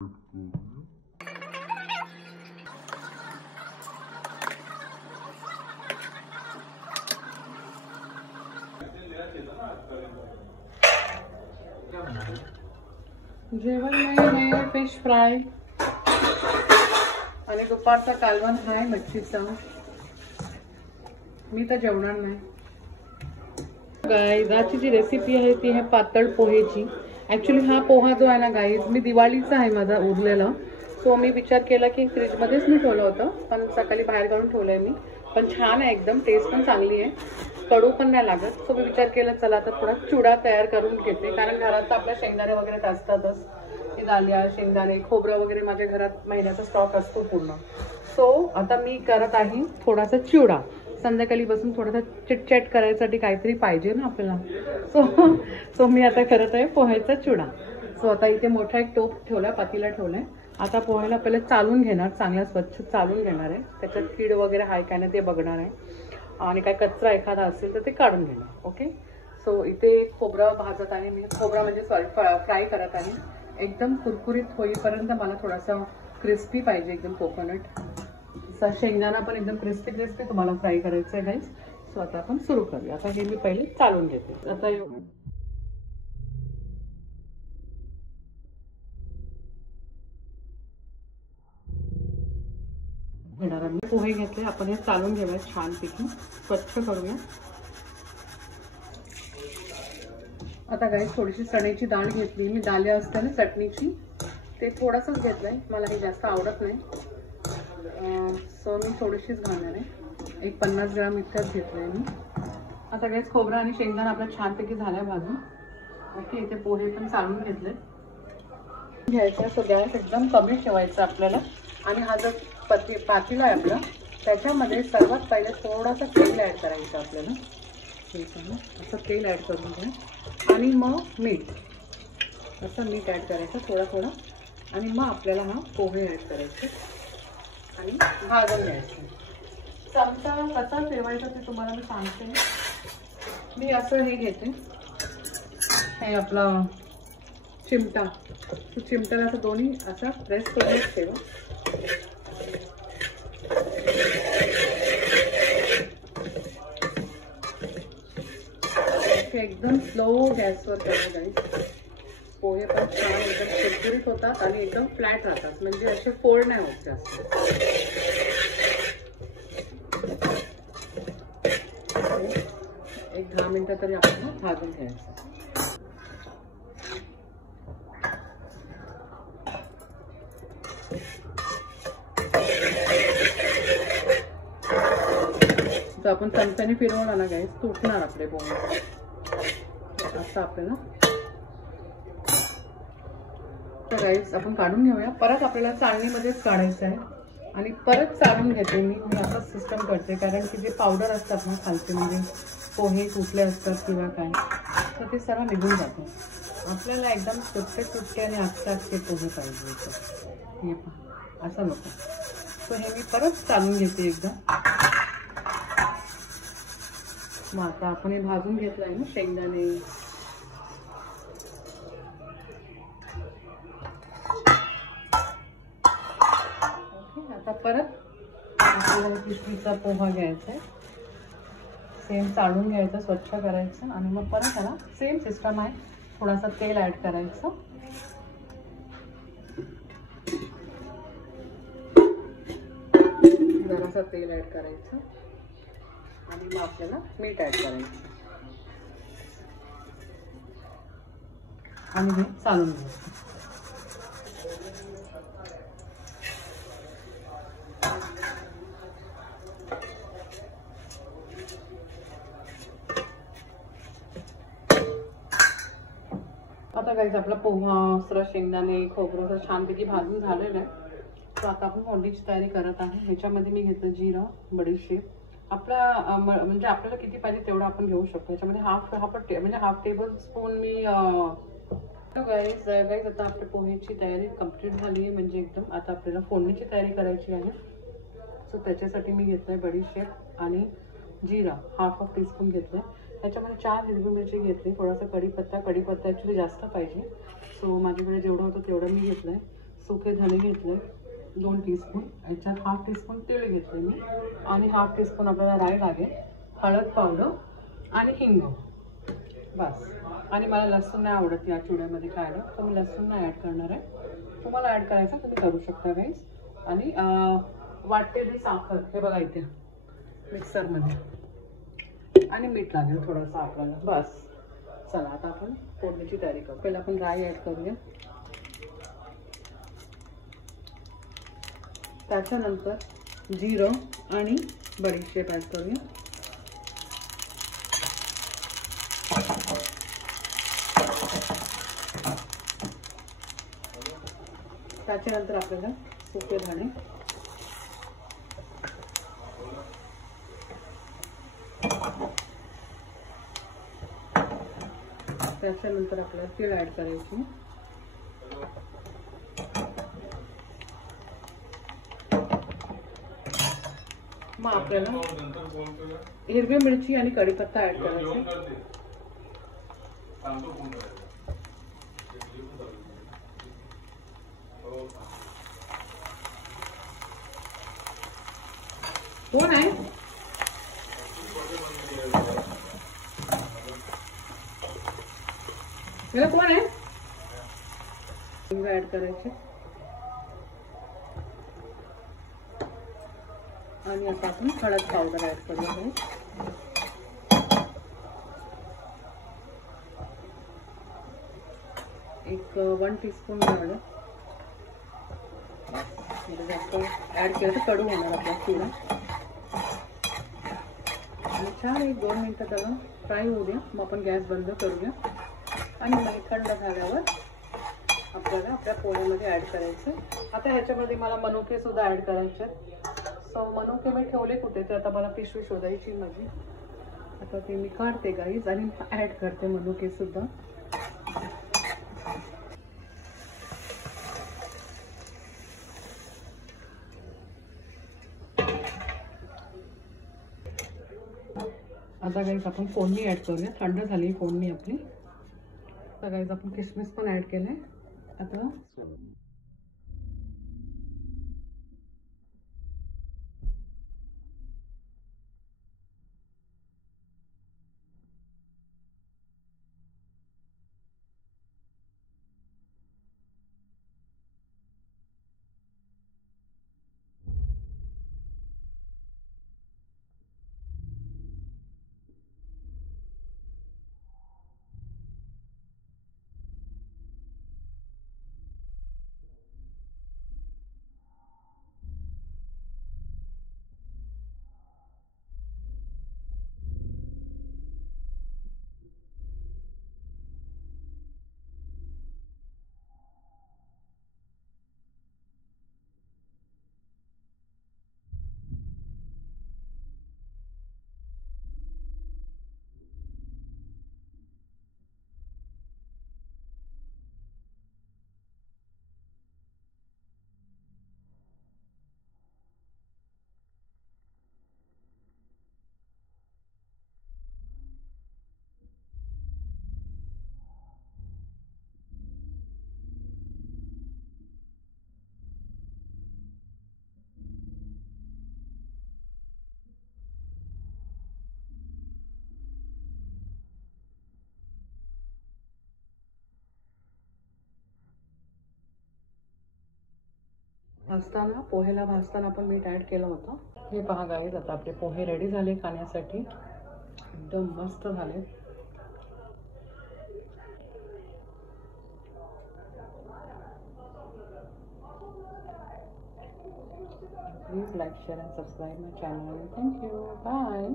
जेवण नाही, fish fry आणि दुपारचा कालवण आहे मच्छीचा. मी तर जेवणार नाही. गाईची जी रेसिपी आहे ती आहे पातळ पोहेची. ॲक्च्युली हा पोहा जो आहे ना गाईज, मी दिवाळीचा आहे माझा उरलेला. सो मी विचार केला की फ्रीजमध्येच मी ठेवलं होतं, पण सकाळी बाहेर काढून ठेवलं आहे मी. पण छान आहे एकदम, टेस्ट पण चांगली आहे, कडू पण नाही लागत. सो मी विचार केला चला आता थोडा चिवडा तयार करून घेते, कारण घरात तर आपल्या शेंगदाणे वगैरे असतातच. हे दालिया, शेंगदाणे, खोबरं वगैरे माझ्या घरात महिन्याचा स्टॉक असतो पूर्ण. सो आता मी करत आहे थोडासा चिवडा. संध्याकाळी बसून थोडासा चिटचॅट करायसाठी काहीतरी पाहिजे ना आपल्याला. सो मी आता करत आहे पोह्याचा चिवडा. सो आता इथे मोठा एक टोप ठेवला, पातीला ठेवलाय. आता पोह्याला पहिले चालून घेणार, चांगला स्वच्छ चालून घेणार आहे. त्याच्यात कीड वगैरे आहे काय नाही ते बघणार आहे, आणि काय कचरा एखादा असेल तर ते काढून घेणार. ओके. सो इथे खोबरं भाजत आहे मी, खोबरं म्हणजे फ्राय करत आहे. एकदम कुरकुरीत होईपर्यंत मला थोडासा क्रिस्पी पाहिजे, एकदम कोकोनट. शेंगदाणा पण एकदम क्रिस्पी तुम्हाला फ्राय करायचं आहे गाईज. सो आता आपण सुरू करूया. आता हे मी पहिले चालून घेते. आता घेणार मी पोहे घेतले, आपण हे चालून घेऊया छानपैकी, स्वच्छ करूया. आता गाईज थोडीशी चण्याची डाळ घेतली मी, दाल्या असते ना चटणीची, ते थोडंसंच घेतलंय, मला हे जास्त आवडत नाही. सो मी थोडीशीच घालणार आहे, एक 50 ग्राम इतकंच घेतलंय मी. आता गाईज खोबरं आणि शेंगदाणा आपला छानपैकी झालाय भाजून. ओके. इथे पोहे पण चालून घेतले घ्यायचा. सो गॅस एकदम कमी ठेवायचा आपल्याला. आणि हा जो पातेला आहे आपला, त्याच्यामध्ये सर्वात पहिले थोडासा तेल ॲड करायचं आपल्याला. असं तेल ॲड करून घ्या, आणि मग मीठ, असं मीठ ॲड करायचं थोडं. आणि मग आपल्याला हा पोहे ॲड करायचे आणि भाजून घ्यायचं. चमचा कसा फिरवायचा ते तुम्हाला मी सांगते. मी असं हे घेते, हे आपला चिमटा, चिमट्याला असं दोन्ही असा प्रेस करूनच ठेवा. एकदम स्लो गॅसवर करा गाईस. पोहे पण छान एकदम कुरकुरीत होतात आणि एकदम फ्लॅट राहतात, म्हणजे असे फोल्ड नाही होत जास्त. एक 10 मिनिटं तरी आपण भाजून घ्यायचं. तर आपण चमच्याने फिरवला ना गाईस, तुटणार आपले पोहे. असं आपल्याला गाईस आपण काढून घेऊया. परत आपल्याला चाळणीमध्येच काढायचं आहे, आणि परत चाळून घेते मी. असंच सिस्टम करते, कारण की जे पावडर असतात ना खालचे, म्हणजे पोहे कुठले असतात किंवा काय, तर ते सर्व निघून जातं. आपल्याला एकदम सुट्टे आणि आजचे पोहे पाहिजे. हे पहा, असं नको. सो हे मी परत चालून घेते एकदा. मग आता आपण हे भाजून घेतलं आहे ना शेंगदाणे, आता परत आपल्याला तिसरीचा पोहा घ्यायचा आहे, सेम चाळून घ्यायचं, स्वच्छ करायचं, आणि मग परत त्याला सेम सिस्टम आहे, थोडासा तेल ॲड करायचं. जरासा तेल ॲड करायचं, आणि मग आपल्याला मीठ ॲड करायचं, आणि हे चालून घ्यायचं. आता गाईज आपला पोहा, सरळ शेंगदाणे, खोबरं छानपैकी भाजून झालेलं आहे. तर आता आपण फोडणीची तयारी करत आहे. ह्याच्यामध्ये मी घेतलं जिरा, बडीशेप. आपला म्हणजे आपल्याला किती पाहिजे तेवढं आपण घेऊ शकतो. ह्याच्यामध्ये हाफ टेबल स्पून मी गाईज आता आपल्या पोहेची तयारी कंप्लीट झाली आहे, म्हणजे एकदम. आता आपल्याला फोडणीची तयारी करायची आहे. सो त्याच्यासाठी मी घेतलं आहे बडीशेप आणि जिरा, हाफ टीस्पून घेतलं आहे. त्याच्यामध्ये 4 हिरवी मिरची घेतली, थोडासा कढीपत्ता ॲक्च्युली जास्त पाहिजे. सो माझ्याकडे जेवढं होतं तेवढं मी घेतलं आहे. सुके धणे घेतले 2 टीस्पून, याच्यात 1/2 टीस्पून तीळ घेतले मी आणि 1/2 टीस्पून आपल्याला राई लागेल, हळद पावडर आणि हिंग बस. आणि मला लसूण नाही आवडत या चुड्यामध्ये खायला, तर मी लसूण नाही ॲड करणार आहे. तुम्हाला ॲड करायचं तुम्ही करू शकता गाईस. आणि वाटलेली साखर हे बघा इथे मिक्सरमध्ये, आणि मीठ लागेल थोडंसं आपल्याला बस. चला आता आपण फोडणीची तयारी करू. पहिला आपण राई ॲड करूया, त्याच्यानंतर जिरं आणि बडीशेप ॲड करूया, त्याच्यानंतर आपल्याला सुके धणे, त्याच्यानंतर आपल्याला तीळ ॲड करायची, मग आपल्याला हिरवी मिरची आणि कढीपत्ता ॲड करायचा. कोण आहे? कोण आहे? ॲड करायचे आणि आता आपण हळद पावडर ॲड करूया. एक 1 टीस्पून हळद जास्त ॲड केलं तर कडू होणार आपला चिवडा. आणि छान 1-2 मिनटं त्याला फ्राय होऊ द्या, मग आपण गॅस बंद करूया. आणि मग थंड झाल्यावर आपल्याला आपल्या पोळ्यामध्ये ॲड करायचं. आता ह्याच्यामध्ये मला मनुके सुद्धा ॲड करायचे. सो मनुके मी ठेवले कुठे ते आता मला पिशवी शोधायची माझी. आता ते मी काढते गाईज आणि ॲड करते मनुके सुद्धा. आता गाईज आपण फोडणी ॲड करूया. थंड झाली फोडणी आपली. आता गाईज आपण किशमिश पण ॲड केलंय. आता भाजताना पोहेला भाजताना आपण मीठ ॲड केलं होतं. हे पहा गाईज, आता आपले पोहे रेडी झाले खाण्यासाठी. एकदम मस्त झाले. Please like, share and subscribe my channel. Thank you. Bye.